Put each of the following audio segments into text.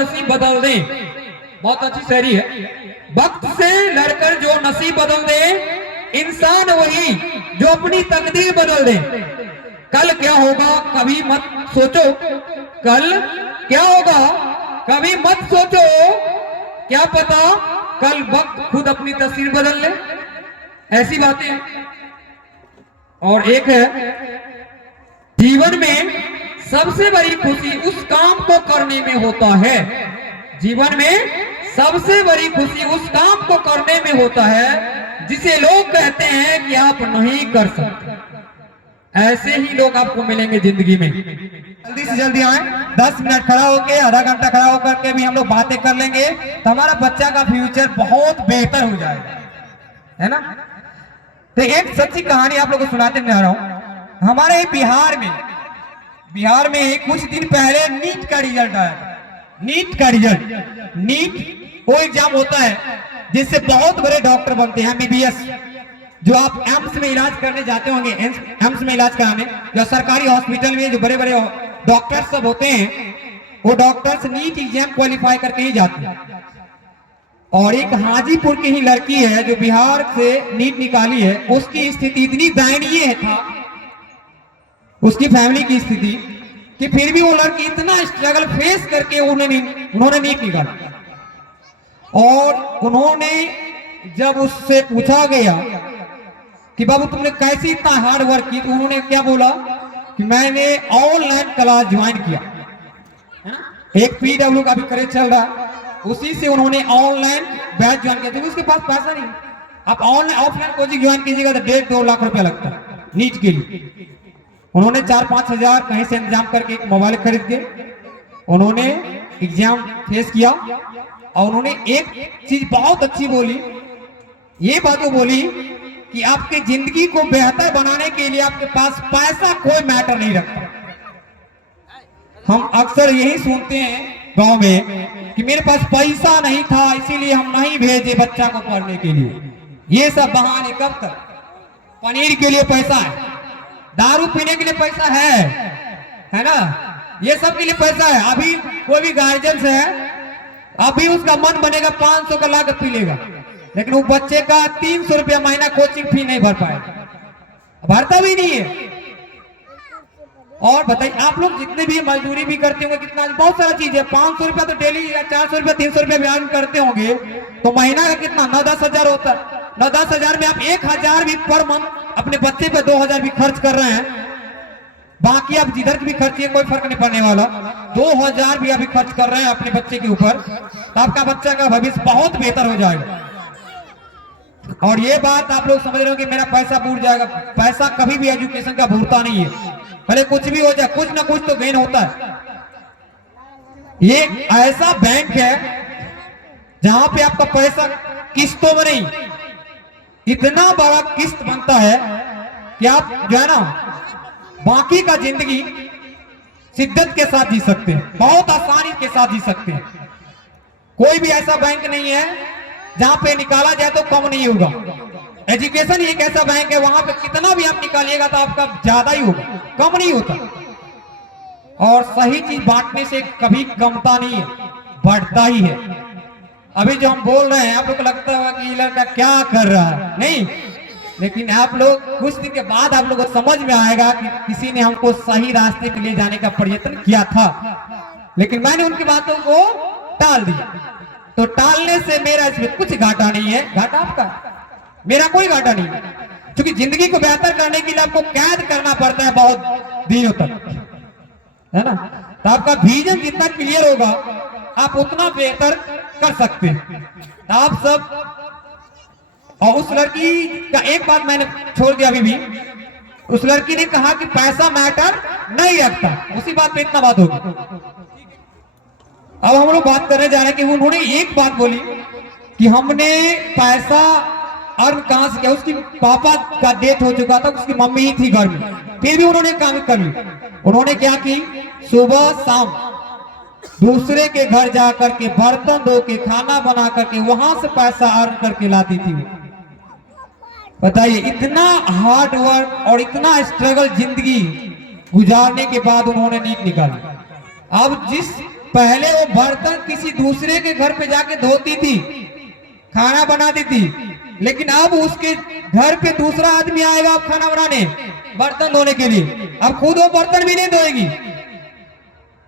नसीब बदल दे। बहुत अच्छी शायरी है। वक्त से लड़कर जो नसीब बदल दे, इंसान वही जो अपनी तकदीर बदल दे। कल क्या होगा कभी मत सोचो, कल क्या होगा कभी मत सोचो, क्या पता कल वक्त खुद अपनी तस्वीर बदल ले। ऐसी बातें हैं। और एक है, जीवन में सबसे बड़ी खुशी उस काम को करने में होता है। जीवन में सबसे बड़ी खुशी उस काम को करने में होता है जिसे लोग कहते हैं कि आप नहीं कर सकते। ऐसे ही लोग आपको मिलेंगे जिंदगी में। जल्दी से जल्दी आए, 10 मिनट खड़ा होके, आधा घंटा खड़ा होकर के भी हम लोग बातें कर लेंगे तो हमारा बच्चा का फ्यूचर बहुत बेहतर हो जाएगा, है ना। तो एक सच्ची कहानी आप लोगों को सुनाते जा रहा हूं। हमारे बिहार में कुछ दिन पहले नीट का रिजल्ट आया था। नीट वो एग्जाम होता है जिससे बहुत बड़े डॉक्टर बनते हैं, एमबीबीएस। जो आप एम्स में इलाज करने जाते होंगे, एम्स में इलाज कराने, या सरकारी हॉस्पिटल में जो बड़े बड़े डॉक्टर सब होते हैं, वो डॉक्टर्स नीट एग्जाम क्वालिफाई करके ही जाते हैं। और एक हाजीपुर की ही लड़की है जो बिहार से नीट निकाली है, उसकी स्थिति इतनी दयनीय था, उसकी फैमिली की स्थिति, कि फिर भी वो लड़की इतना स्ट्रगल फेस करके उन्होंने नीट निकाला। और उन्होंने जब उससे पूछा गया कि बाबू तुमने कैसे इतना हार्ड वर्क की, तो उन्होंने क्या बोला कि मैंने ऑनलाइन क्लास ज्वाइन किया। एक पीडब्ल्यू का भी करेज चल रहा है, उसी से उन्होंने ऑनलाइन बैच ज्वाइन किया। क्योंकि उसके पास पैसा नहीं, आप ऑनलाइन ऑफलाइन कोचिंग ज्वाइन कीजिएगा तो 1.5-2 लाख रुपया लगता है नीट के लिए। उन्होंने 4-5 हजार कहीं से इंतजाम करके एक मोबाइल खरीद के उन्होंने एग्जाम फेस किया। और उन्होंने एक चीज बहुत अच्छी बोली, ये बात वो बोली कि आपके जिंदगी को बेहतर बनाने के लिए आपके पास पैसा कोई मैटर नहीं रखता। हम अक्सर यही सुनते हैं गांव में कि मेरे पास पैसा नहीं था इसीलिए हम नहीं भेजे बच्चा को पढ़ने के लिए। ये सब बहाने कब तक? पनीर के लिए पैसा है, दारू पीने के लिए पैसा है ना, ये सब के लिए पैसा है। अभी कोई भी गार्जियन है, अभी उसका मन बनेगा 500 का लाकर पी लेगा, लेकिन वो बच्चे का 300 रुपया महीना कोचिंग फी नहीं भर पाएगा, भरता भी नहीं है। और बताइए आप लोग जितने भी मजदूरी भी करते होंगे, कितना बहुत सारा चीज है, 500 रुपया तो डेली या 400 रुपया 300 रुपया भी अर्न करते होंगे, तो महीना का कितना 9-10 हजार होता है। 9-10 हजार में आप 1,000 भी पर मंथ अपने बच्चे पे 2,000 भी खर्च कर रहे हैं, बाकी आप जिधर भी खर्चिए कोई फर्क नहीं पड़ने वाला। 2,000 भी अभी खर्च कर रहे हैं अपने बच्चे के ऊपर, तो आपका बच्चा का भविष्य बहुत बेहतर हो जाएगा। और ये बात आप लोग समझ रहे हो कि मेरा पैसा बूढ़ जाएगा, पैसा कभी भी एजुकेशन का भूलता नहीं है। भले कुछ भी हो जाए, कुछ ना कुछ तो गेन होता है। ये ऐसा बैंक है जहां पे आपका पैसा किस्तों में नहीं, इतना बड़ा किस्त बनता है कि आप जो है ना बाकी का जिंदगी शिद्दत के साथ जी सकते हैं, बहुत आसानी के साथ जी सकते हैं। कोई भी ऐसा बैंक नहीं है जहां पे निकाला जाए तो कम नहीं होगा। एजुकेशन एक ऐसा बैंक है, वहां पे कितना भी आप निकालिएगा तो आपका ज्यादा ही होगा, कम नहीं होता। और सही चीज बांटने से कभी कमता नहीं है, बढ़ता ही है। अभी जो हम बोल रहे हैं आप लोग को लगता होगा कि ये लड़का क्या कर रहा है, नहीं, लेकिन आप लोग कुछ दिन के बाद आप लोगों को समझ में आएगा कि किसी ने हमको सही रास्ते के लिए जाने का प्रयत्न किया था, लेकिन मैंने उनकी बातों को टाल दिया। तो टालने से मेरा इसमें कुछ घाटा नहीं है, घाटा आपका, मेरा कोई घाटा नहीं है। क्योंकि जिंदगी को बेहतर करने के लिए आपको कैद करना पड़ता है बहुत दिनों तक, है ना। तो आपका विजन जितना क्लियर होगा आप उतना बेहतर कर सकते हैं। तो आप सब, और उस लड़की का एक बात मैंने छोड़ दिया अभी भी, उस लड़की ने कहा कि पैसा मैटर नहीं रखता, उसी बात पे इतना बात होगी। अब हम लोग बात करने जा रहे हैं कि उन्होंने एक बात बोली कि हमने पैसा अर्न कहां से किया। उसकी पापा का डेथ हो चुका था, उसकी मम्मी ही थी घर में, फिर भी उन्होंने काम कर ली। उन्होंने क्या की, सुबह शाम दूसरे के घर जाकर के बर्तन धो के खाना बना करके वहां से पैसा अर्न करके लाती थी। बताइए, इतना हार्ड वर्क और इतना स्ट्रगल जिंदगी गुजारने के बाद उन्होंने नीट निकाली। अब जिस पहले वो बर्तन किसी दूसरे के घर पे जाके धोती थी, खाना बनाती थी, लेकिन अब उसके घर पे दूसरा आदमी आएगा अब खाना बनाने, बर्तन धोने के लिए, अब खुद वो बर्तन भी नहीं धोएगी।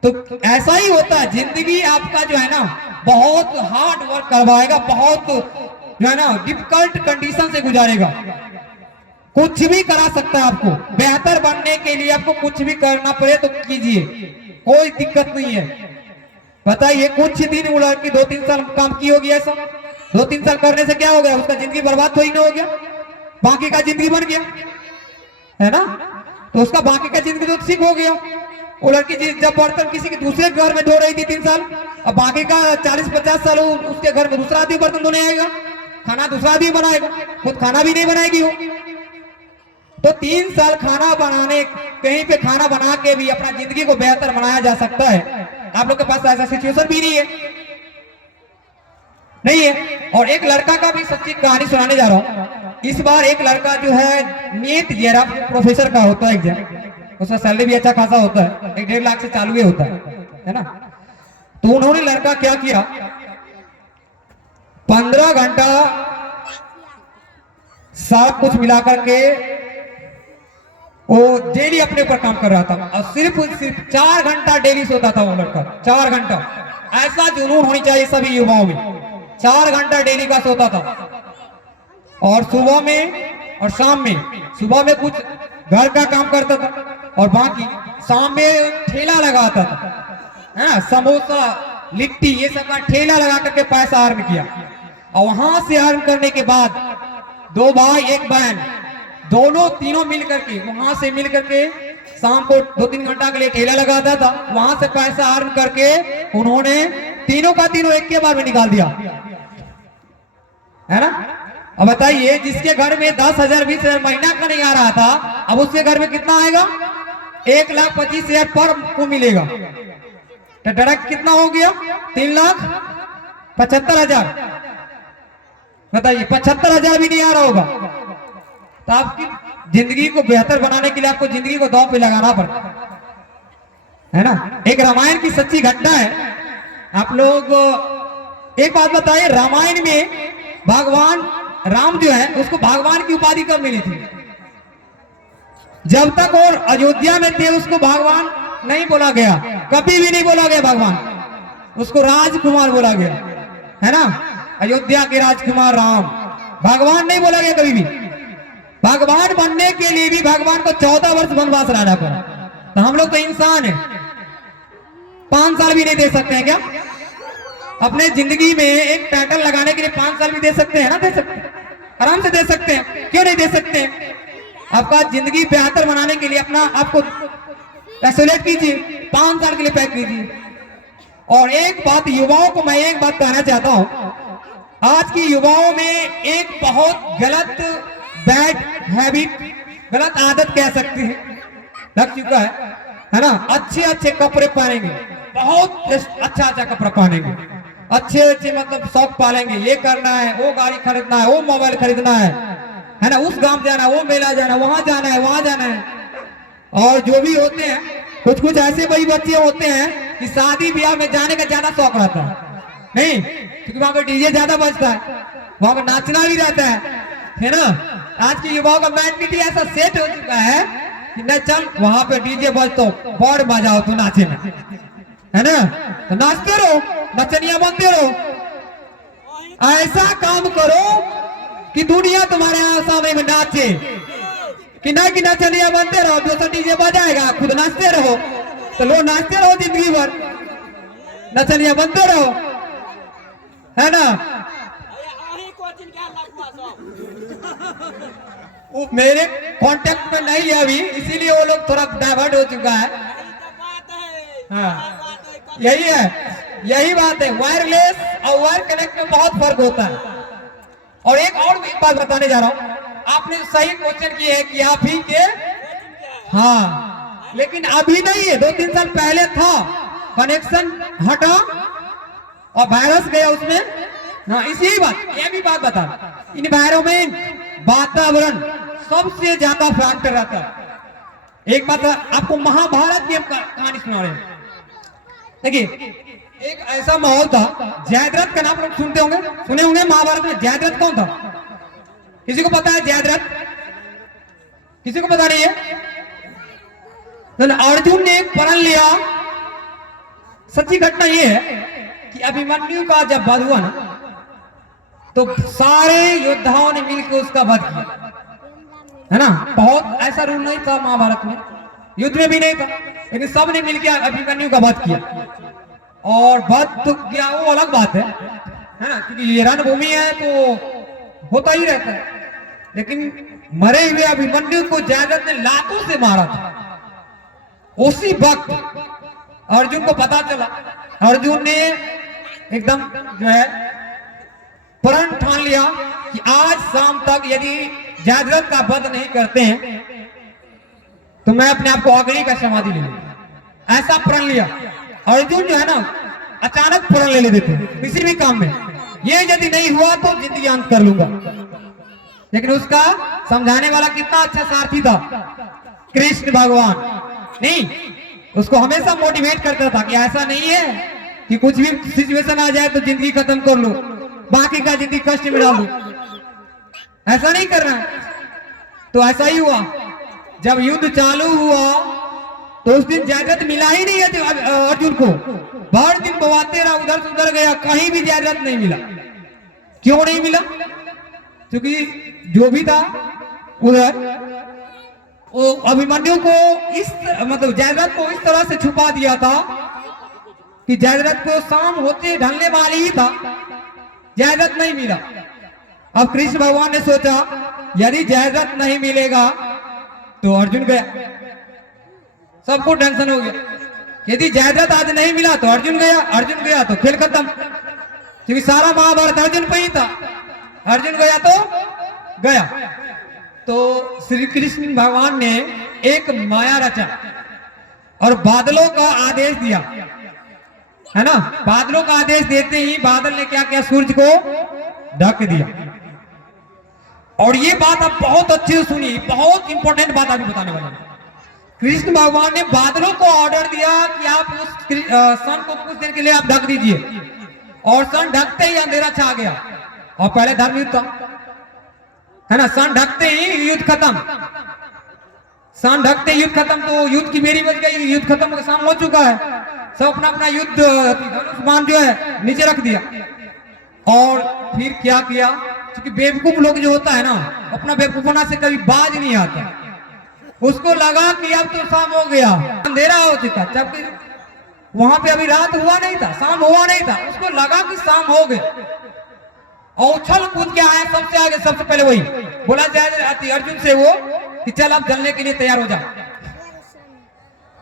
तो ऐसा ही होता है, जिंदगी आपका जो है ना बहुत हार्ड वर्क करवाएगा, बहुत जो है ना डिफिकल्ट कंडीशन से गुजारेगा। कुछ भी करा सकता है आपको, बेहतर बनने के लिए आपको कुछ भी करना पड़े तो कीजिए, कोई दिक्कत नहीं है। बताइए कुछ दिन वो लड़की 2-3 साल काम की होगी, ऐसा 2-3 साल करने से क्या हो गया, उसका जिंदगी बर्बाद थोड़ी ना हो गया, बाकी का जिंदगी बन गया है ना। तो उसका बाकी का जिंदगी तो ठीक हो गया। वो लड़की जब बर्तन किसी के दूसरे घर में धो रही थी 3 साल, अब बाकी का 40-50 साल उसके घर में दूसरा आदमी बर्तन धोने आएगा, खाना दूसरा आदमी बनाएगा, खुद खाना भी नहीं बनाएगी वो। तो 3 साल खाना बनाने, कहीं पे खाना बना के भी अपना जिंदगी को बेहतर बनाया जा सकता है। आप लोग के पास ऐसा सिचुएशन भी नहीं है। और एक लड़का का भी सच्ची कहानी सुनाने जा रहा हूँ। इस बार एक लड़का जो है नीट जेरा प्रोफेसर का होता है एग्जाम, उसका सैलरी भी अच्छा खासा होता है, 1-1.5 लाख से चालू ही होता है ना। तो उन्होंने लड़का क्या किया, 15 घंटा सब कुछ मिला करके वो डेली अपने ऊपर काम कर रहा था, और सिर्फ 4 घंटा डेली सोता था वो लड़का, 4 घंटा। ऐसा जुनून होनी चाहिए सभी युवाओं में, 4 घंटा डेली का सोता था। और सुबह में और शाम में, सुबह में कुछ घर का काम करता था और बाकी शाम में ठेला लगाता था, समोसा लिट्टी ये सब का ठेला लगा करके पैसा अर्न किया। और वहां से अर्न करने के बाद 2 भाई 1 बहन, दोनों तीनों मिल करके वहां से मिल करके शाम को 2-3 घंटा के लिए ठेला लगाता था, वहां से पैसा अर्न करके उन्होंने तीनों का तीनों एक के बार में निकाल दिया, है ना। अब बताइए जिसके घर में 10,000 20,000 महीना का नहीं आ रहा था, अब उसके घर में कितना आएगा, 1,25,000 पर को मिलेगा। तो डायरेक्ट कितना हो गया, 3,75,000। बताइए 75,000 भी नहीं आ रहा होगा। तो आपकी जिंदगी को बेहतर बनाने के लिए आपको जिंदगी को दांव पे लगाना पड़ता है ना। एक रामायण की सच्ची घटना है। आप लोग एक बात बताइए, रामायण में भगवान राम जो है उसको भगवान की उपाधि कब मिली थी? जब तक और अयोध्या में थे उसको भगवान नहीं बोला गया, कभी भी नहीं बोला गया भगवान, उसको राजकुमार बोला गया, है ना। अयोध्या के राजकुमार राम, भगवान नहीं बोला गया कभी भी। भगवान बनने के लिए भी भगवान को 14 वर्ष वनवास रहना पड़ा। तो हम लोग तो इंसान है, 5 साल भी नहीं दे सकते हैं क्या? अपने जिंदगी में एक टाइटल लगाने के लिए 5 साल भी दे सकते हैं ना, दे सकते हैं, आराम से दे सकते हैं, क्यों नहीं दे सकते हैं? आपका जिंदगी बेहतर बनाने के लिए अपना आपको आइसोलेट कीजिए, 5 साल के लिए पैक कीजिए। और एक बात युवाओं को मैं एक बात कहना चाहता हूं, आज की युवाओं में एक बहुत गलत बैड हैबिट, गलत आदत कह सकते हैं, लग चुका है ना। अच्छे अच्छे कपड़े पहनेंगे, बहुत अच्छा अच्छा कपड़ा पहनेंगे, अच्छे अच्छे मतलब शौक पालेंगे, ये करना है, वो गाड़ी खरीदना है, वो मोबाइल खरीदना है ना, उस गांव जाना है, वो मेला जाना है, वहां जाना है, वहां जाना है। और जो भी होते हैं, कुछ कुछ ऐसे बड़ी बच्चे होते हैं कि शादी ब्याह में जाने का ज्यादा शौक रहता है, नहीं क्योंकि वहां पर डीजे ज्यादा बजता है, वहां पर नाचना भी रहता है ना। आज के युवाओं का मेंटलिटी ऐसा सेट हो चुका है कि न चल वहां पे डीजे बजतो बड़ मजा हो, तो नाचे में, है ना, तो नाचते रहो, नचनिया बनते रहो। ऐसा काम करो कि दुनिया तुम्हारे सामने में नाचे, कि नचनिया बनते रहो, दूसरा डीजे बजाएगा, खुद नाचते रहो, तो लो नाचते रहो जिंदगी भर, नचनिया बनते रहो, है ना। वो मेरे कांटेक्ट में नहीं है अभी, इसीलिए वो लोग थोड़ा डाइवर्ट हो चुका है। हाँ यही बात है, वायरलेस और वायर कनेक्ट में बहुत फर्क होता है। और एक और भी बात बताने जा रहा हूँ, आपने सही क्वेश्चन किया है कि आप ही के, हाँ लेकिन अभी नहीं है, 2-3 साल पहले था, कनेक्शन हटा और वायरस गया उसमें। हाँ इसी बात, ये भी बात बता, इन्वायरमेंट, वातावरण सबसे ज्यादा फैक्टर रहता है। एक बात आपको महाभारत की कहानी सुना रहे हैं, देखिए एक ऐसा माहौल था, जयद्रथ का नाम लोग सुने होंगे महाभारत में। जयद्रथ कौन था? किसी को पता है जयद्रथ? किसी को पता नहीं है? तो अर्जुन ने एक प्रण लिया। सच्ची घटना यह है कि अभिमन्यु का जब वध हुआ ना, तो सारे योद्धाओं ने मिलकर उसका वध किया, है ना। बहुत ऐसा रूल नहीं था महाभारत में, युद्ध में भी नहीं था, लेकिन सब ने मिलकर अभिमन्यु का वध किया। और वध तो क्या, वो अलग बात है ना, क्योंकि ये रणभूमि है तो होता ही रहता है। लेकिन मरे हुए अभिमन्यु को जयद्रथ ने लातों से मारा था। उसी वक्त अर्जुन को पता चला, अर्जुन ने एकदम जो है प्रण ठान लिया कि आज शाम तक यदि जयद्रथ का वध नहीं करते हैं तो मैं अपने आप को अग्नि का समाधि ले लूंगा। ऐसा प्रण लिया। अर्जुन जो है ना, अचानक प्रण ले लेते किसी भी काम में, ये यदि नहीं हुआ तो जिंदगी अंत कर लूंगा। लेकिन उसका समझाने वाला कितना अच्छा सारथी था, कृष्ण भगवान। नहीं, उसको हमेशा मोटिवेट करता था कि ऐसा नहीं है कि कुछ भी सिचुएशन आ जाए तो जिंदगी खत्म कर लो, बाकी का जिंदगी कष्ट में डाल दो, ऐसा नहीं करना है। तो ऐसा ही हुआ, जब युद्ध चालू हुआ तो उस दिन जयद्रथ मिला ही नहीं है अर्जुन को। भर दिन बवाते रहा, उधर से उधर गया, कहीं भी जयद्रथ नहीं मिला। क्यों नहीं मिला? क्योंकि जो भी था उधर, वो अभिमन्यु को इस मतलब जयद्रथ को इस तरह से छुपा दिया था कि जयद्रथ को शाम होते ढलने वाली ही था, जयद्रथ नहीं मिला। अब कृष्ण भगवान ने सोचा यदि जयद्रथ नहीं मिलेगा तो अर्जुन गया। सबको टेंशन हो गया, यदि जयद्रथ आज नहीं मिला तो अर्जुन गया, अर्जुन गया तो खेल खत्म, क्योंकि सारा महाभारत अर्जुन पे ही था। अर्जुन गया तो गया। तो श्री कृष्ण भगवान ने एक माया रचा और बादलों का आदेश दिया, है ना। बादलों का आदेश देते ही बादल ने क्या किया, सूरज को ढक दिया। और ये बात आप बहुत अच्छे से सुनिए, बहुत इंपॉर्टेंट बात अभी बताने वाला हूं। कृष्ण भगवान ने बादलों को ऑर्डर दिया कि आप उस सन को कुछ देर के लिए आप ढक दीजिए, और सन ढकते ही अंधेरा छा गया। और पहले धर्म युद्ध था, है ना। सन ढकते ही युद्ध खत्म, सन ढकते युद्ध खत्म, तो युद्ध की मेरी बज गई, युद्ध खत्म, शाम हो चुका है। सब अपना अपना युद्ध धनुष बाण जो है नीचे रख दिया। और फिर क्या किया, क्योंकि बेवकूफ लोग जो होता है ना, अपना बेवकूफपना से कभी बाज नहीं आता। उसको लगा कि अब तो शाम हो गया, अंधेरा हो चुका, जबकि वहां पे अभी रात हुआ नहीं था, शाम हुआ नहीं था। उसको लगा कि शाम हो गया और उछल कूद के आया सबसे आगे, सबसे पहले वही बोला जाए अर्जुन से वो कि चल अब जलने के लिए तैयार हो जा।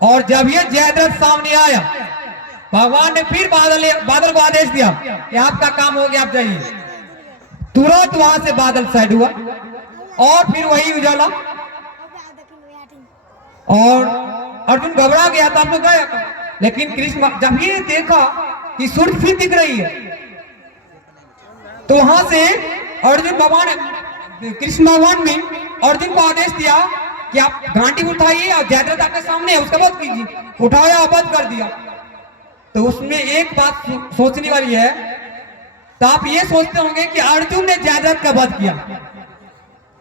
और जब ये जयद्रथ सामने आया, भगवान ने फिर बादल को आदेश दिया कि आपका काम हो गया, आप जाइए। तुरंत वहां से बादल साइड हुआ और फिर वही उजाला। और अर्जुन घबरा गया था, हम लोग गए। लेकिन कृष्ण जब ये देखा कि सूरज फिर दिख रही है, तो वहां से अर्जुन भगवान, कृष्ण भगवान ने अर्जुन को आदेश दिया कि आप घाटी उठाइए और जयद्रथ आपके सामने है, उसका वध कीजिए। उठाया, वध कर दिया। तो उसमें एक बात सोचने वाली है, तो आप ये सोचते होंगे कि अर्जुन ने जयद्रथ का वध किया।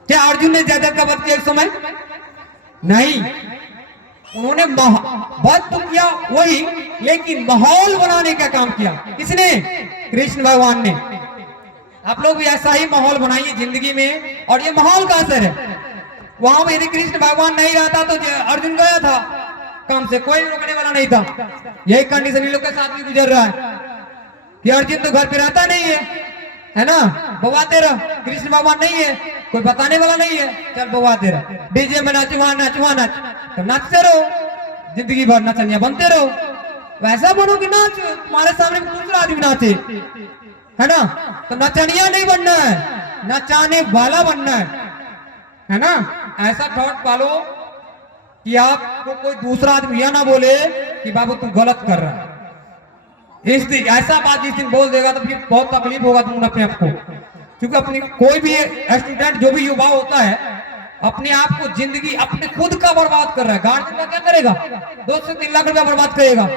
क्या अर्जुन ने जयद्रथ का वध किया इस समय? नहीं, उन्होंने वध तो किया वही, लेकिन माहौल बनाने का काम किया। किसने? कृष्ण भगवान ने। आप लोग भी ऐसा ही माहौल बनाइए जिंदगी में, और ये माहौल का असर है। वहां पर यदि कृष्ण भगवान नहीं रहता तो अर्जुन गया था काम से, कोई रोकने वाला नहीं था। यही कंडीशन इन लोग के साथ भी गुजर रहा है कि अर्जुन तो घर पे रहता नहीं है ना, बवाते रह। कृष्ण भगवान नहीं है, कोई बताने वाला नहीं है, चल बवाते रह, डीजे में नाच, वहां नाच, वहां नाच, तो नाचते रहो, जिंदगी भर नचनिया बनते रहो। वैसा बनो कि नाच, तुम्हारे सामने दूसरा आदमी नाचे, है ना। तो नचनिया नहीं बनना है, नचाने वाला बनना है ना। ऐसा थॉट पालो कि आपको कोई दूसरा आदमी यह ना बोले कि बाबू तू गलत कर रहा है। इस दिन ऐसा बात जिस दिन बोल देगा तो फिर बहुत तकलीफ होगा तुम अपने आप को, क्योंकि अपनी कोई भी स्टूडेंट, जो भी युवा होता है, अपने आप को जिंदगी अपने खुद का बर्बाद कर रहा है। गार्जियन का क्या करेगा? 2 से 3 लाख रुपया बर्बाद करेगा,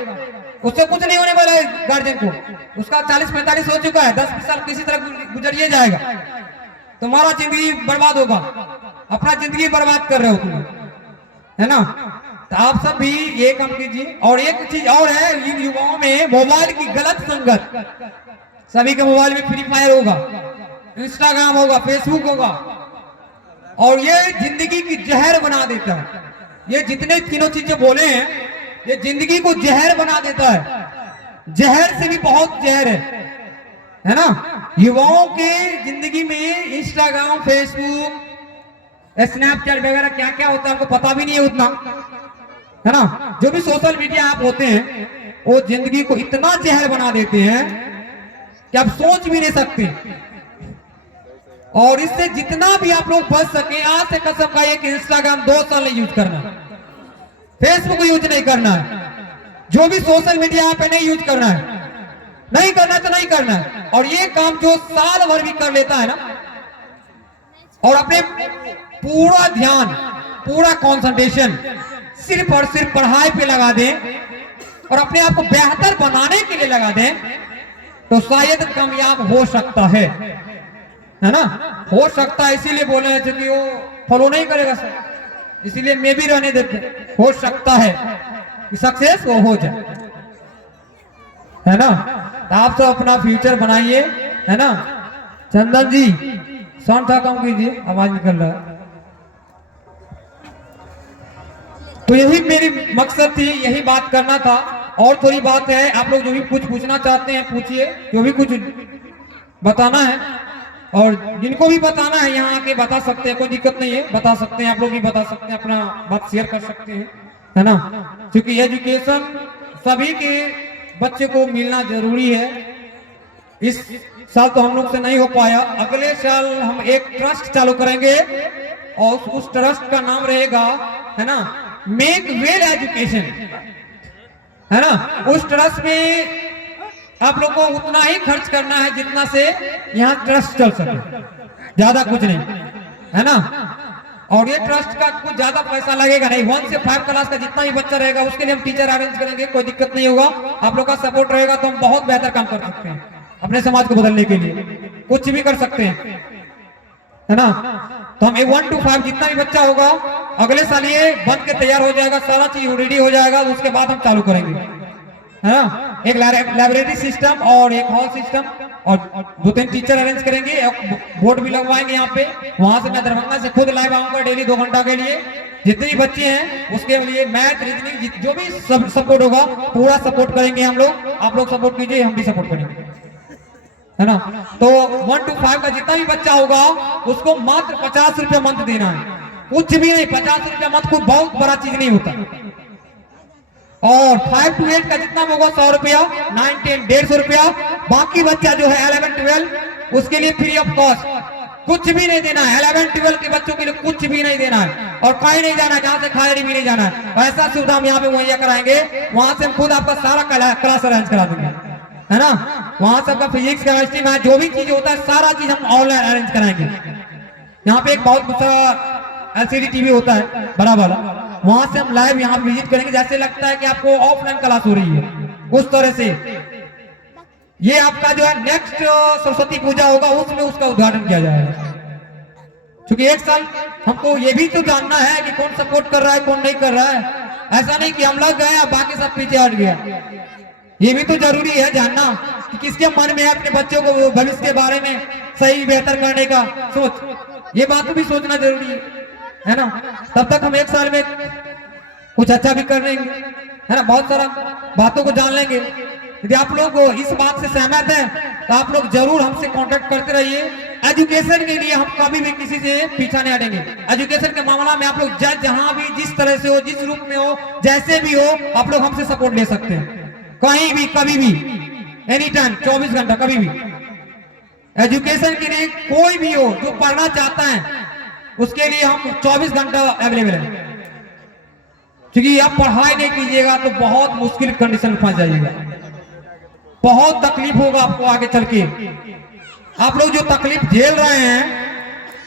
उससे कुछ नहीं होने वाला है गार्जियन को, उसका 40-45 हो चुका है, 10 साल किसी तरह गुजरिए जाएगा, तुम्हारा जिंदगी बर्बाद होगा, अपना जिंदगी बर्बाद कर रहे हो तुम, है ना। तो आप सब भी ये काम कीजिए। और एक चीज और है, इन युवाओं में मोबाइल की गलत संगत, सभी के मोबाइल में फ्री फायर होगा, इंस्टाग्राम होगा, फेसबुक होगा, और ये जिंदगी की जहर बना देता है। ये जितने तीनों चीजें बोले हैं, ये जिंदगी को जहर बना देता है, जहर से भी बहुत जहर है ना। युवाओं के जिंदगी में इंस्टाग्राम, फेसबुक, स्नैपचैट वगैरह क्या क्या होता है हमको पता भी नहीं है उतना, है ना। जो भी सोशल मीडिया ऐप होते हैं वो जिंदगी को इतना जहर बना देते हैं कि आप सोच भी नहीं सकते। और इससे जितना भी आप लोग बच सके, आज से कसम खाइए कि इंस्टाग्राम 2 साल नहीं यूज करना, फेसबुक यूज नहीं करना है, जो भी सोशल मीडिया ऐप है नहीं यूज करना है, नहीं करना तो नहीं करना है। और ये काम जो साल भर भी कर लेता है ना, और अपने पूरा ध्यान, पूरा कंसंट्रेशन सिर्फ और सिर्फ पढ़ाई पे लगा दें और अपने आप को बेहतर बनाने के लिए लगा दें, तो शायद कामयाब हो सकता है ना। हो सकता है, इसीलिए बोले हैं क्योंकि वो फॉलो नहीं करेगा सर, इसीलिए मैं भी रहने देते। हो सकता है कि सक्सेस वो हो जाए, है ना। तो आप सब अपना फ्यूचर बनाइए, है ना। चंदन जी साउंड था कम कीजिए, आवाज निकल रहा है। तो यही मेरी मकसद थी, यही बात करना था। और थोड़ी बात है, आप लोग जो भी कुछ पूछना चाहते हैं पूछिए, जो भी कुछ बताना है, और जिनको भी बताना है यहाँ आके बता सकते हैं, कोई दिक्कत नहीं है, बता सकते हैं। आप लोग भी बता सकते हैं, अपना बात शेयर कर सकते हैं, है ना। क्योंकि एजुकेशन सभी के बच्चे को मिलना जरूरी है। इस साल तो हम लोग से नहीं हो पाया, अगले साल हम एक ट्रस्ट चालू करेंगे और उस ट्रस्ट का नाम रहेगा, है ना, मेक वेल एजुकेशन, है ना। उस ट्रस्ट में आप लोग को उतना ही खर्च करना है जितना से यहाँ ट्रस्ट चल सके, ज्यादा कुछ नहीं, है ना। और ये ट्रस्ट का कुछ ज्यादा पैसा लगेगा नहीं। 1 से 5 क्लास का जितना भी बच्चा रहेगा उसके लिए हम टीचर अरेंज करेंगे, कोई दिक्कत नहीं होगा। आप लोग का सपोर्ट रहेगा तो हम बहुत बेहतर काम कर सकते हैं, अपने समाज को बदलने के लिए कुछ भी कर सकते हैं, है ना। तो हम 1 to 5 जितना भी बच्चा होगा, अगले साल ये बन के तैयार हो जाएगा, सारा चीज रेडी हो जाएगा, उसके बाद हम चालू करेंगे, है ना। एक लाइब्रेरी सिस्टम और एक हॉल सिस्टम और 2-3 टीचर अरेंज करेंगे, बोर्ड भी लगवाएंगे यहाँ पे। वहां से मैं दरभंगा से खुद लाइव आऊंगा डेली 2 घंटा के लिए। जितने बच्चे हैं उसके लिए मैथ, रीजनिंग, जो भी सब सपोर्ट होगा पूरा सपोर्ट करेंगे हम लोग। आप लोग सपोर्ट कीजिए, हम भी सपोर्ट करेंगे, है ना। तो 1 to 5 का जितना भी बच्चा होगा उसको मात्र 50 रुपया मंथ देना है, कुछ भी नहीं। 50 रुपया मंथ कोई बहुत बड़ा चीज नहीं होता। और 5 to 8 का जितना होगा 100 रुपया, 9, 10, 150 रुपया। बाकी बच्चा जो है 11, 12 उसके लिए फ्री ऑफ कॉस्ट, कुछ भी नहीं देना है। 11, 12 के बच्चों के लिए कुछ भी नहीं देना है और कहीं नहीं जाना है, जहाँ से खाली भी नहीं जाना है। ऐसा सुविधा हम यहाँ पे मुहैया कराएंगे, वहां से हम खुद आपका सारा क्लास अरेंज करा देंगे, है ना। वहां से आपका फिजिक्स, केमिस्ट्री, मैथ जो भी चीज होता है सारा चीज हम ऑनलाइन अरेंज कराएंगे। यहाँ पे एक बहुत बड़ा LCD टीवी होता है बड़ा वाला, वहां से हम लाइव यहाँ विजिट करेंगे, जैसे लगता है कि आपको ऑफलाइन क्लास हो रही है उस तरह से। ये आपका जो है नेक्स्ट सरस्वती पूजा होगा उसमें उसका उद्घाटन किया जाएगा। क्योंकि एक साल हमको ये भी तो जानना है कि कौन सपोर्ट कर रहा है कौन नहीं कर रहा है। ऐसा नहीं कि हम लग गए और बाकी सब पीछे हट गया। ये भी तो जरूरी है जानना कि किसके मन में है अपने बच्चों को भविष्य के बारे में सही बेहतर करने का सोच। ये बात भी सोचना जरूरी है ना। तब तक हम एक साल में कुछ अच्छा भी कर लेंगे, है ना। बहुत सारा बातों को जान लेंगे। यदि आप लोग इस बात से सहमत हैं तो आप लोग जरूर हमसे कांटेक्ट करते रहिए। एजुकेशन के लिए हम कभी भी किसी से पीछा नहीं हटेंगे। एजुकेशन के मामला में आप लोग जहां भी जिस तरह से हो, जिस रूप में हो, जैसे भी हो, आप लोग हमसे सपोर्ट ले सकते हैं, कहीं भी कभी भी, एनी टाइम, 24 घंटा कभी भी। एजुकेशन के लिए कोई भी हो जो पढ़ना चाहता है उसके लिए हम 24 घंटा अवेलेबल है। क्योंकि आप पढ़ाई नहीं कीजिएगा तो बहुत मुश्किल कंडीशन में फंस जाइएगा, बहुत तकलीफ होगा आपको आगे चल के। आप लोग जो तकलीफ झेल रहे हैं,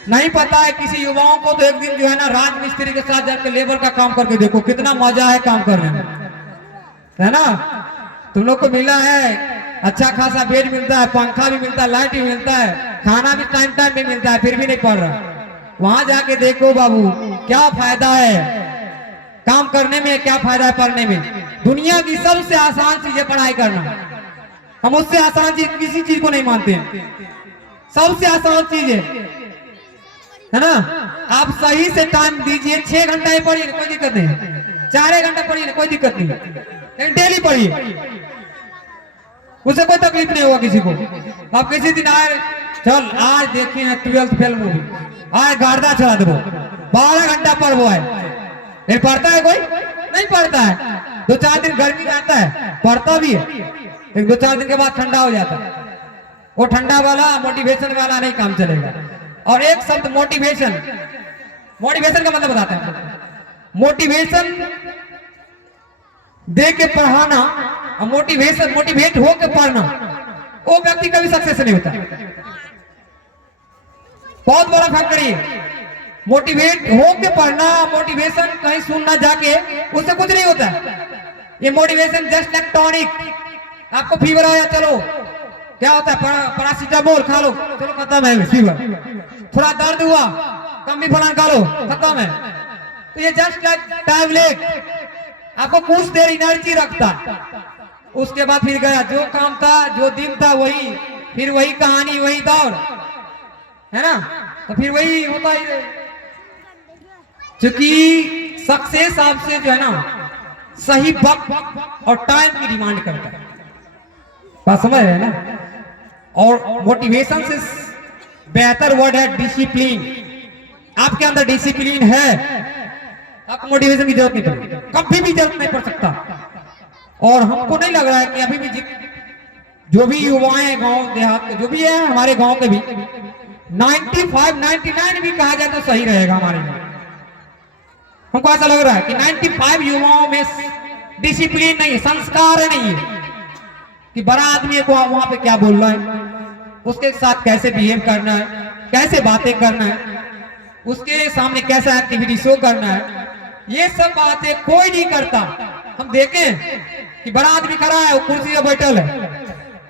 नहीं पता है किसी युवाओं को तो एक दिन जो है ना राजमिस्त्री के साथ जाकर लेबर का काम करके देखो, कितना मजा है काम करने में, है ना। तुम लोग को मिला है, अच्छा खासा बेड मिलता है, पंखा भी मिलता है, लाइट भी मिलता है, खाना भी टाइम टाइम पे मिलता है, फिर भी नहीं पढ़ रहा। वहां जाके देखो बाबू, क्या फायदा है काम करने में, क्या फायदा है पढ़ने में। दुनिया की सबसे आसान चीज है पढ़ाई करना। हम उससे आसान चीज किसी चीज को नहीं मानते हैं, सबसे आसान चीज है ना। आप सही से टाइम दीजिए, 6 घंटा ही पढ़िए, कोई दिक्कत नहीं, 4 घंटा पढ़िए, कोई दिक्कत नहीं, लेकिन डेली पढ़िए, उससे कोई तकलीफ नहीं होगा किसी को। आप किसी दिन आए, चल आज देखे हैं 12th फेल मूवी, आज गार्दा चला दो, 12 घंटा पढ़ो है, नहीं पढ़ता है कोई, नहीं पढ़ता है। 2-4 दिन गर्मी जाता है, पढ़ता भी है, लेकिन 2-4 दिन के बाद ठंडा हो जाता है। वो ठंडा वाला मोटिवेशन वाला नहीं काम चलेगा। और एक शब्द मोटिवेशन, मोटिवेशन का मतलब बताते हैं। मोटिवेशन दे के पढ़ाना और मोटिवेट हो के पढ़ना, वो व्यक्ति कभी सक्सेस नहीं होता। बहुत बड़ा फैक्टर है। मोटिवेट हो के पढ़ना, मोटिवेशन कहीं सुनना जाके, उससे कुछ नहीं होता। ये मोटिवेशन जस्ट लाइक टॉनिक। आपको फीवर आया, चलो क्या होता है, पैरासीटामोल खा लो, चलो खत्म है फीवर। थोड़ा दर्द हुआ, कम भी फलान खा लो, खत्म है। तो ये जस्ट लाइक टैबलेट, आपको कुछ देर एनर्जी रखता, उसके बाद फिर गया, जो काम था, जो दिन था वही, फिर वही कहानी, वही दौर, है ना। तो फिर वही होता ही रहे। क्योंकि सक्सेस आपसे जो है ना, सही वक्त और टाइम की डिमांड करता है, बात समझ रहे हैं ना। और मोटिवेशन से बेहतर वर्ड है डिसिप्लिन। आपके अंदर डिसिप्लिन है, आपको मोटिवेशन की जरूरत नहीं पड़ेगी, कभी भी जरूरत नहीं पड़ सकता। और हमको नहीं लग रहा है कि अभी भी जो भी युवाएं हैं गांव देहात के, जो भी है हमारे गांव के भी 95-99 भी कहा जाए तो सही रहेगा हमारे में। हमको ऐसा लग रहा है कि 95 युवाओं में डिसिप्लिन नहीं है, संस्कार नहीं है कि बड़ा आदमी को वहां पे क्या बोलना है, उसके साथ कैसे बिहेव करना है, कैसे बातें करना है, उसके सामने कैसा एक्टिविटी शो करना है। ये सब बातें कोई नहीं करता। हम देखें कि बड़ा आदमी खड़ा है, वो कुर्सी पर बैठल है,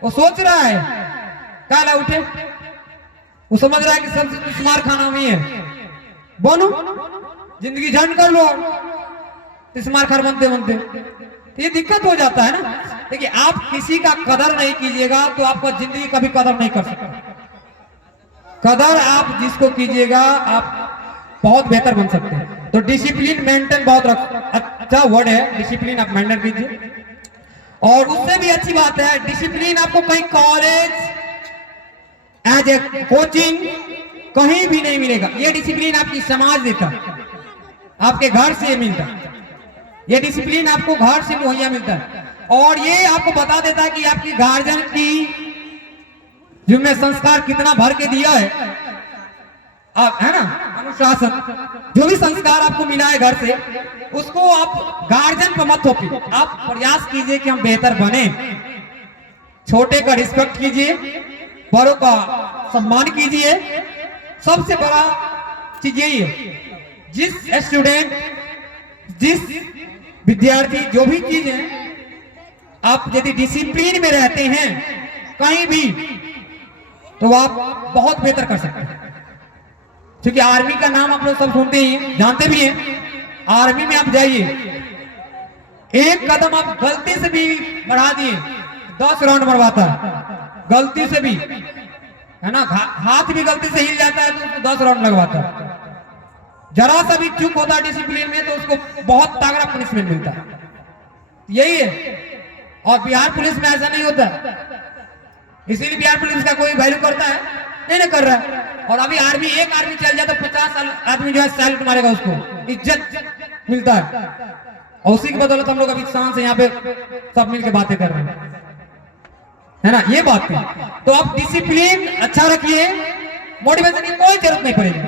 वो सोच रहा है क्या उठे, वो समझ रहा है कि सबसे स्मार्ट खाना में है, बोलो जिंदगी झंड कर लो, स्मार्ट खर बनते बनते। तो ये दिक्कत हो जाता है ना। देखिए, आप किसी का कदर नहीं कीजिएगा तो आपको जिंदगी कभी कदर नहीं कर सकता। कदर आप जिसको कीजिएगा, आप बहुत बेहतर बन सकते हैं। तो डिसिप्लिन मेंटेन बहुत अच्छा वर्ड है, डिसिप्लिन आप मेंटेन कीजिए। और उससे भी अच्छी बात है, डिसिप्लिन आपको कहीं कॉलेज, एज ए कोचिंग, कहीं भी नहीं मिलेगा। ये डिसिप्लिन आपकी समाज देता, आपके घर से मिलता, ये डिसिप्लिन आपको घर से मुहैया मिलता है। और ये आपको बता देता है कि आपकी गार्जियन की जिनमें संस्कार कितना भर के दिया है, आप है ना, अनुशासन, जो भी संस्कार आपको मिला है घर से, उसको आप गार्जियन पर मत थोपिए। आप प्रयास कीजिए कि हम बेहतर बने, छोटे का रिस्पेक्ट कीजिए, बड़ों का सम्मान कीजिए। सबसे बड़ा चीज यही है, जिस स्टूडेंट, जिस विद्यार्थी, जो भी चीज है, आप यदि डिसिप्लिन में रहते हैं कहीं भी, तो आप बहुत बेहतर कर सकते हैं। क्योंकि आर्मी का नाम आप लोग सब सुनते ही हैं, जानते भी हैं। आर्मी में आप जाइए, एक कदम आप गलती से भी बढ़ा दिए 10 राउंड मरवाता है, गलती से भी, है ना, हाथ भी गलती से हिल जाता है तो उसको 10 राउंड लगवाता है। जरा सा भी चूक होता है डिसिप्लिन में तो उसको बहुत तगड़ा पनिशमेंट मिलता है। यही है। और बिहार पुलिस में ऐसा नहीं होता, इसीलिए बिहार पुलिस का कोई वैल्यू करता है नहीं, ना कर रहा है। और अभी आर्मी, एक आर्मी चल जाए तो 50 आदमी जो है सैल्यूट मारेगा, उसको इज्जत मिलता है। और उसी की बदौलत हम लोग अभी शान से यहाँ पे सब मिलकर बातें कर रहे हैं, है ना। ये बात है। तो आप डिसिप्लिन अच्छा रखिए, मोटिवेशन की कोई जरूरत नहीं पड़ेगी,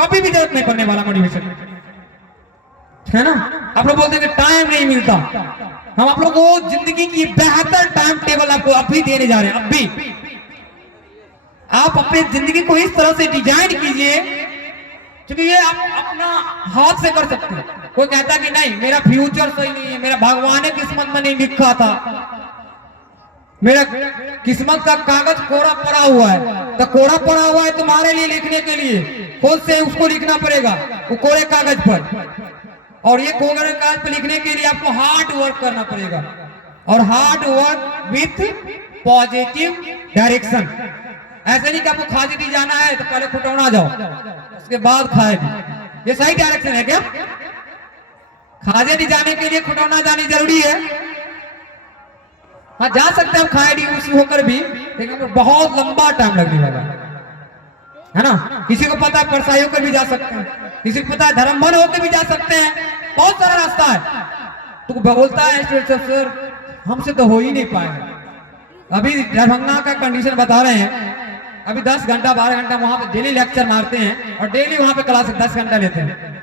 कभी भी जरूरत नहीं पड़ने वाला मोटिवेशन, है ना। आप लोग बोलते हैं कि टाइम नहीं मिलता, हम आप लोग को जिंदगी की बेहतर टाइम टेबल आपको अभी देने जा रहे हैं। अभी आप अपनी जिंदगी को इस तरह से डिजाइन कीजिए, क्योंकि ये आप अपना हाथ से कर सकते हैं। कोई कहता कि नहीं मेरा फ्यूचर सही नहीं है, मेरा भगवान ने किस्मत में नहीं लिखा था, मेरा किस्मत का कागज कोरा पड़ा हुआ है, तो कोरा पड़ा हुआ है तुम्हारे लिए लिखने के लिए खुद से उसको लिखना पड़ेगा वो कोरे कागज पर। और ये कोरे कागज पर लिखने के लिए आपको हार्ड वर्क करना पड़ेगा, और hard work with positive direction. ऐसे नहीं कि आपको खादी जाना है तो पहले खुटौना जाओ उसके बाद खाएगी, ये सही डायरेक्शन है क्या? खाजे जाने के लिए खुटौना जानी जरूरी है। हाँ जा सकते हैं हम खाएडी होकर भी, लेकिन बहुत लंबा टाइम लगने वाला है ना। किसी को पता है परसाई होकर भी जा सकते हैं, किसी को पता है धर्मवन होकर भी जा सकते हैं, बहुत सारा रास्ता है। तो बोलता है सर हमसे तो हो ही नहीं पाएगा। अभी दरभंगा का कंडीशन बता रहे हैं, अभी 10 घंटा 12 घंटा वहां पे डेली लेक्चर मारते हैं और डेली वहां पे क्लास 10 घंटा लेते हैं।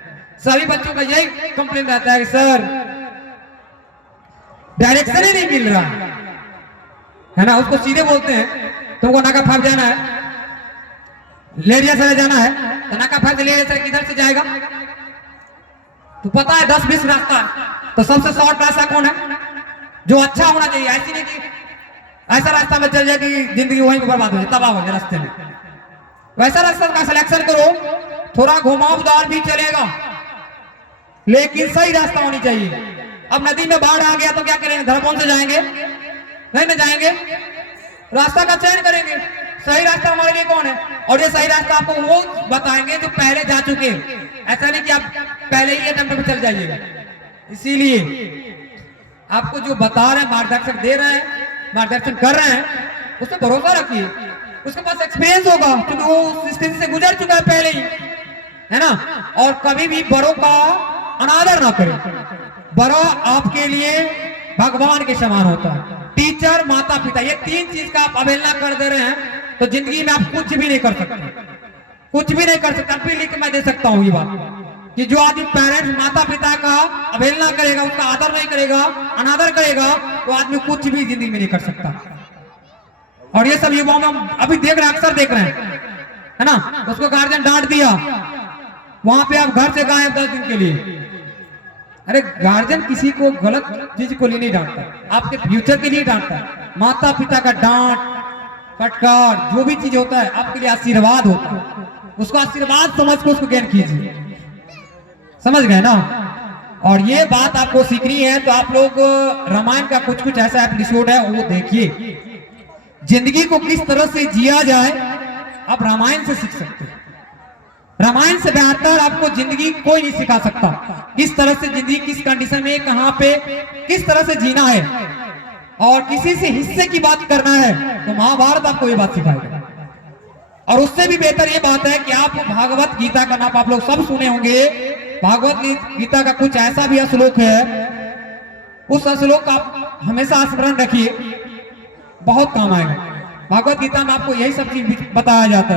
सभी बच्चों का यही कंप्लेंट रहता है कि सर डायरेक्शन ही नहीं मिल रहा है ना। उसको सीधे बोलते हैं तुमको नाका फाप जाना है, लेरिया सर जाना है, तो नाका फाप लेरिया सर किधर से जाएगा? तो पता है 10-20 रास्ता है, तो सबसे शॉर्ट रास्ता कौन है? जो अच्छा होना चाहिए। ऐसी नहीं कि ऐसा रास्ता में चल जाए कि जिंदगी वहीं पर बर्बाद हो जाए, तबाह हो जाए रास्ते में। वैसा रास्ता का सिलेक्शन करो, थोड़ा घुमावदार भी चलेगा लेकिन सही रास्ता होनी चाहिए। अब नदी में बाढ़ आ गया तो क्या करेंगे? धरमपुर से जाएंगे? नहीं ना जाएंगे, रास्ता का चयन करेंगे। सही रास्ता हमारे लिए कौन है? और ये सही रास्ता आपको वो बताएंगे जो पहले जा चुके। ऐसा नहीं कि आप पहले ही अटेम्प्ट पे चल जाइएगा। इसीलिए आपको जो बता रहे हैं, मार्गदर्शन दे रहे हैं, मार्गदर्शन कर रहे हैं, उस पर भरोसा रखिए। उसके पास एक्सपीरियंस होगा क्योंकि वो उस स्थिति से गुजर चुका है पहले ही, है ना। और कभी भी बड़ों का अनादर ना करें। बड़ा आपके लिए भगवान के समान होता है। टीचर, माता पिता, ये 3 चीज का आप अवहेलना कर दे रहे हैं तो जिंदगी में आप कुछ भी नहीं कर सकते, कुछ भी नहीं कर सकते। अभी लिख मैं दे सकता हूँ ये बात कि जो आदमी पेरेंट्स माता पिता का अवहेलना करेगा, उसका आदर नहीं करेगा, अनादर करेगा, तो आदमी कुछ भी जिंदगी में नहीं कर सकता। और ये सब युवाओं में हम अभी देख रहे हैं, अक्सर देख रहे हैं, है ना। उसको गार्जियन डांट दिया, वहां पे आप घर से गायब 10 दिन के लिए। अरे गार्जियन किसी को गलत चीज को लिए नहीं डांटता, आपके फ्यूचर के लिए डांटता है। माता पिता का डांट फटकार जो भी चीज होता है आपके लिए आशीर्वाद होता है, उसको आशीर्वाद समझ को उसको ज्ञान कीजिए। समझ गए ना। और ये बात आपको सीखनी है तो आप लोग रामायण का कुछ ऐसा एपिसोड है वो देखिए। जिंदगी को किस तरह से जिया जाए आप रामायण से सीख सकते हैं। रामायण से बेहतर आपको जिंदगी कोई नहीं सिखा सकता। किस तरह से जिंदगी किस कंडीशन में कहां पे किस तरह से जीना है, और किसी से हिस्से की बात करना है तो महाभारत आपको ये बात सिखाएगा। और उससे भी बेहतर ये बात है कि आप भागवत गीता का नाम आप लोग सब सुने होंगे। भागवत गीता का कुछ ऐसा भी श्लोक है, उस श्लोक का आप हमेशा स्मरण रखिए, बहुत काम आएगा। भागवत गीता में आपको यही सब चीज बताया जाता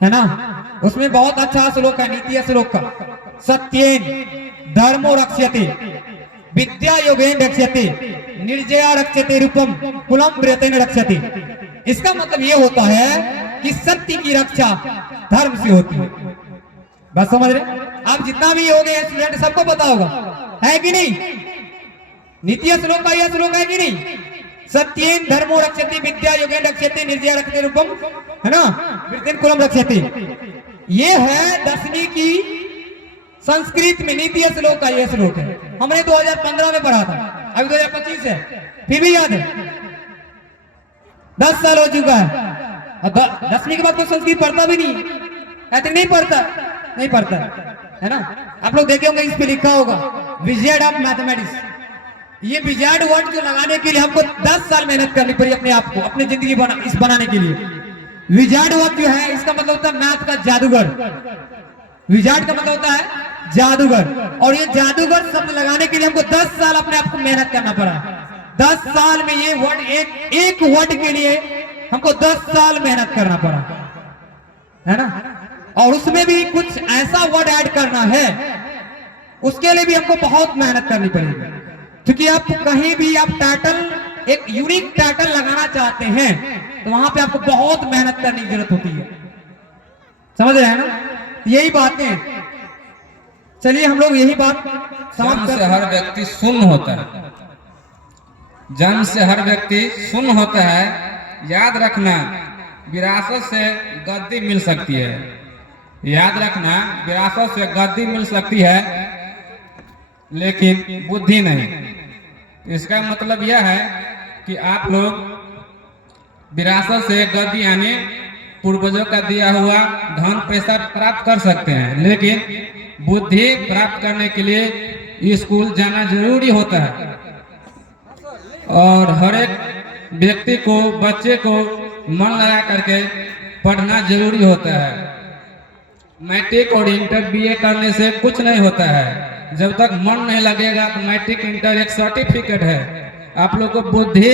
है ना। उसमें बहुत अच्छा श्लोक है, नीति श्लोक का, सत्येन धर्मो रक्ष्यते विद्या योगेन रक्ष्यते निर्जया रक्ष्यते रूपम कुलम प्रियतेन रक्ष्यते। इसका मतलब ये होता है कि सत्य की रक्षा धर्म से होती है। बस समझ रहे? आप जितना भी हो गए स्टूडेंट सबको पता होगा, है कि नहीं? नीति श्लोक का यह श्लोक है कि नहीं? सत्येन धर्मो रक्षते विद्या योगेन रक्षते निर्जया रक्षते रूपम, है ना, प्रियतेन कुलम रक्षते। ये है 10वीं की संस्कृत में नीति श्लोक का यह श्लोक है। हमने 2015 में पढ़ा था, अभी 2025 है, फिर भी याद है। 10 साल हो चुका है। 10वीं के बाद कोई संस्कृत पढ़ता भी नहीं, कहते नहीं पढ़ता, है ना। आप लोग देखे होंगे, इस पे लिखा होगा विजयड ऑफ मैथमेटिक्स। ये विजयड वर्ड जो लगाने के लिए हमको 10 साल मेहनत करनी पड़ी अपने आप को, अपनी जिंदगी बनाने के लिए। विजयड वर्ड जो है इसका मतलब होता है मैथ का जादूगर। विजयड का मतलब होता है जादूगर, और ये जादूगर शब्द लगाने के लिए हमको 10 साल अपने आप को मेहनत करना पड़ा। 10 साल में ये वर्ड एक वर्ड के लिए हमको 10 साल मेहनत करना पड़ा, है ना। और उसमें भी कुछ ऐसा वर्ड ऐड करना है, उसके लिए भी हमको बहुत मेहनत करनी पड़ेगी। क्योंकि आप कहीं भी आप टाइटल, एक यूनिक टाइटल लगाना चाहते हैं तो वहां पे आपको बहुत मेहनत करने की जरूरत होती है। समझ रहे हैं ना? यही बातें। चलिए हम लोग यही बात समाप्त से हर व्यक्ति शून्य होता है, जन्म से हर व्यक्ति शून्य होता है। याद रखना, विरासत से गद्दी मिल सकती है। याद रखना, विरासत से गद्दी मिल सकती है, लेकिन बुद्धि नहीं। इसका मतलब यह है कि आप लोग विरासत से गद्दी यानी पूर्वजों का दिया हुआ धन पैसा प्राप्त कर सकते हैं, लेकिन बुद्धि प्राप्त करने के लिए स्कूल जाना जरूरी होता है। और हर एक व्यक्ति को, बच्चे को मन लगा करके पढ़ना जरूरी होता है। मैट्रिक और इंटर बीए करने से कुछ नहीं होता है। जब तक मन नहीं लगेगा तो मैट्रिक इंटर एक सर्टिफिकेट है। आप लोग को बुद्धि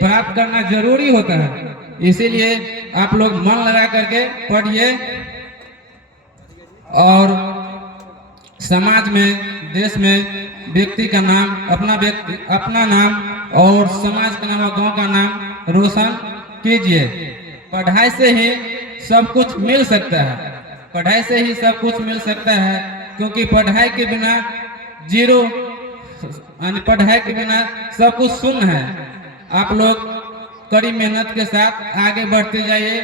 प्राप्त करना जरूरी होता है, इसीलिए आप लोग मन लगा करके पढ़िए और समाज में, देश में व्यक्ति का नाम, अपना नाम और समाज का नाम और गांव का नाम रोशन कीजिए। पढ़ाई से ही सब कुछ मिल सकता है। पढ़ाई से ही सब कुछ मिल सकता है, क्योंकि पढ़ाई के बिना जीरो, पढ़ाई के बिना सब कुछ शून्य है। आप लोग कड़ी मेहनत के साथ आगे बढ़ते जाइए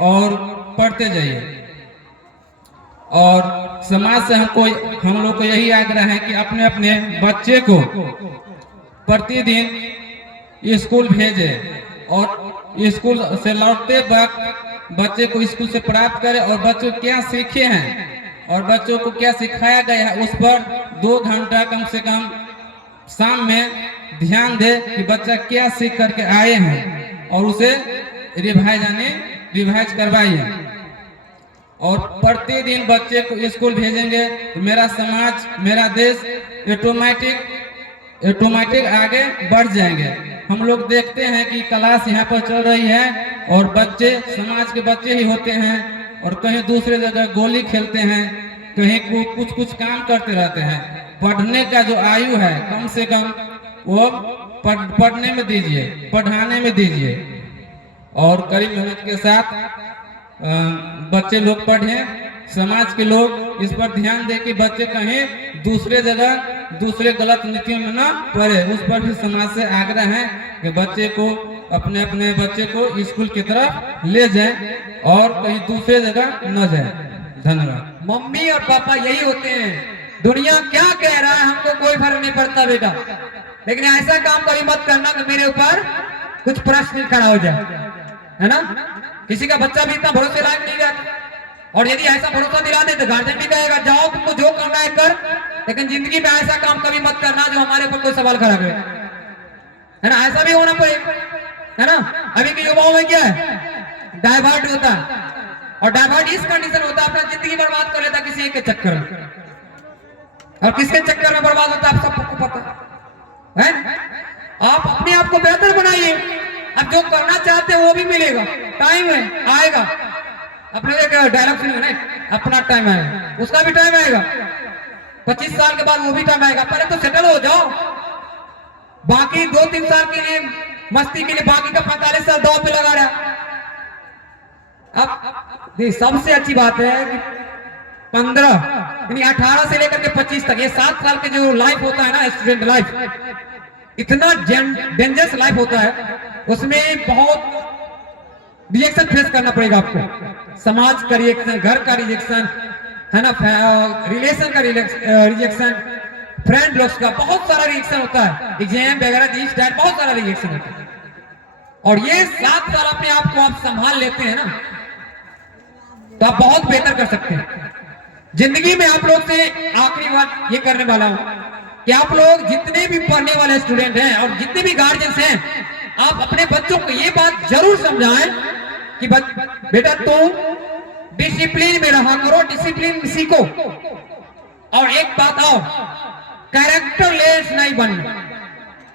और पढ़ते जाइए। और समाज से हम लोग को यही आग्रह है कि अपने अपने बच्चे को प्रतिदिन स्कूल भेजें और स्कूल से लौटते वक्त बच्चे को स्कूल से प्राप्त करें और बच्चों क्या सीखे हैं और बच्चों को क्या सिखाया गया है, उस पर 2 घंटा कम से कम शाम में ध्यान दे कि बच्चा क्या सीख करके आए हैं और उसे रिवाइज करवाइए। और प्रतिदिन बच्चे को स्कूल भेजेंगे तो मेरा समाज, मेरा देश ऑटोमेटिक आगे बढ़ जाएंगे। हम लोग देखते हैं कि क्लास यहाँ पर चल रही है और बच्चे समाज के बच्चे ही होते हैं और कहीं दूसरे जगह गोली खेलते हैं, कहीं कुछ काम करते रहते हैं। पढ़ने का जो आयु है कम से कम वो पढ़ने में दीजिए, पढ़ाने में दीजिए और कड़ी मेहनत के साथ बच्चे लोग पढ़ें। समाज के लोग इस पर ध्यान दें कि बच्चे कहीं दूसरे जगह दूसरे गलत नीतियों में न पड़े। उस पर भी समाज से आग्रह है कि बच्चे को, अपने अपने बच्चे को स्कूल की तरफ ले जाएं और कहीं दूसरे जगह न जाएं। धन्यवाद। मम्मी और पापा यही होते हैं। दुनिया क्या कह रहा है हमको कोई फर्क नहीं पड़ता बेटा, लेकिन ऐसा काम कभी मत करना कि मेरे ऊपर कुछ प्रश्न खड़ा हो जाए, है ना। किसी का बच्चा भी इतना भरोसे लायक नहीं रहता, और यदि ऐसा भरोसा दिला दे तो गार्जियन भी कहेगा जाओ तुमको जो करना है कर, लेकिन जिंदगी में ऐसा काम कभी मत करना जो हमारे ऊपर कोई सवाल खड़ा करे, है ना। ऐसा भी होना पड़ेगा, है ना। अभी के युवाओं में क्या है, डाइवर्ट होता है, और डाइवर्ट इस कंडीशन होता है अपना जिंदगी बर्बाद कर लेता किसी एक के चक्कर में। और किसके चक्कर में बर्बाद होता है आप सबको पता है। आप अपने आप को बेहतर बनाइए। अब जो करना चाहते हैं वो भी मिलेगा, टाइम है, आएगा। अपने एक डायलॉग सुनिए ना, अपना टाइम आएगा, उसका भी टाइम आएगा। 25 साल के बाद वो भी टाइम आएगा। पहले तो सेटल हो जाओ, बाकी 2-3 साल के लिए मस्ती के लिए बाकी का 45 साल दांव पे लगा रहा। अब सबसे अच्छी बात है कि 15 यानी 18 से लेकर के 25 तक, ये 7 साल के जो लाइफ होता है ना, स्टूडेंट लाइफ, इतना डेंजरस लाइफ होता है। उसमें बहुत रिएक्शन फेस करना पड़ेगा आपको। समाज का रिएक्शन, घर का रिएक्शन, है ना, रिलेशन का रिएक्शन, फ्रेंड लोग का बहुत सारा रिएक्शन होता है। एग्जाम वगैरह दिस टाइप बहुत सारा रिएक्शन होता है। और ये 7 साल अपने आप को आप संभाल लेते हैं ना, तो आप बहुत बेहतर कर सकते हैं जिंदगी में। आप लोग से आखिरी बात ये करने वाला हूं कि आप लोग जितने भी पढ़ने वाले स्टूडेंट हैं और जितने भी गार्जियंस हैं, आप अपने बच्चों को ये बात जरूर समझाएं कि बेटा तुम डिसिप्लिन में रहा करो, डिसिप्लिन सीखो। और एक बात और, कैरेक्टरलेस नहीं बनना,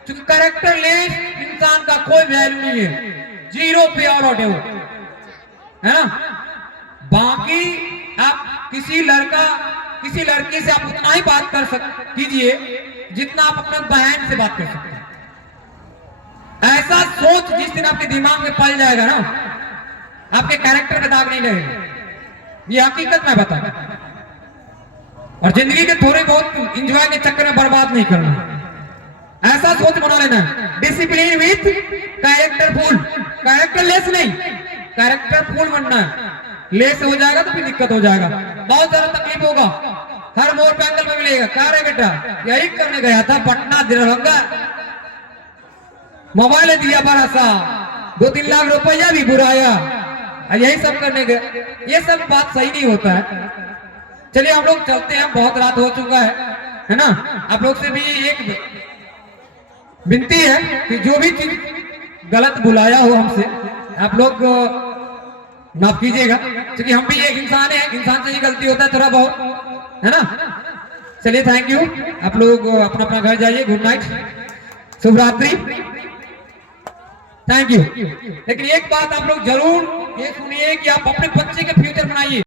क्योंकि कैरेक्टरलेस इंसान का कोई वैल्यू नहीं है, जीरो पे और है ना। बाकी आप किसी लड़का किसी लड़की से आप उतना ही बात कर कीजिए जितना आप अपने बहन से बात कर सकते हैं। ऐसा सोच जिस दिन आपके दिमाग में पल जाएगा ना, आपके कैरेक्टर पे दाग नहीं लगेगा। ये हकीकत मैं बता। और जिंदगी के थोड़े बहुत एंजॉय के चक्कर में बर्बाद नहीं करना। ऐसा सोच बना लेना। डिसिप्लिन विथ कैरेक्टरफुल, कैरेक्टरलेस नहीं, कैरेक्टरफुल बनना है। लेस हो जाएगा तो फिर दिक्कत हो जाएगा, बहुत ज्यादा तकलीफ होगा, हर मोड़ पे एंगल में मिलेगा। क्या रे बेटा, यही करने गया था पटना दरभंगा, मोबाइल दिया बड़ा सा, 2-3 लाख रुपया भी बुराया, यही सब करने गए। ये सब बात सही नहीं होता है। चलिए हम लोग चलते हैं, बहुत रात हो चुका है ना। आप लोग से भी एक विनती है कि जो भी चीज गलत बुलाया हो हमसे, आप लोग माफ कीजिएगा, क्योंकि हम भी एक इंसान है, इंसान से ही गलती होता है थोड़ा बहुत, है ना। चलिए थैंक यू, आप लोग अपना अपना घर जाइए, गुड नाइट, शुभ रात्रि, थैंक यू। लेकिन एक बात आप लोग जरूर ये सुनिए कि आप अपने बच्चे के फ्यूचर बनाइए।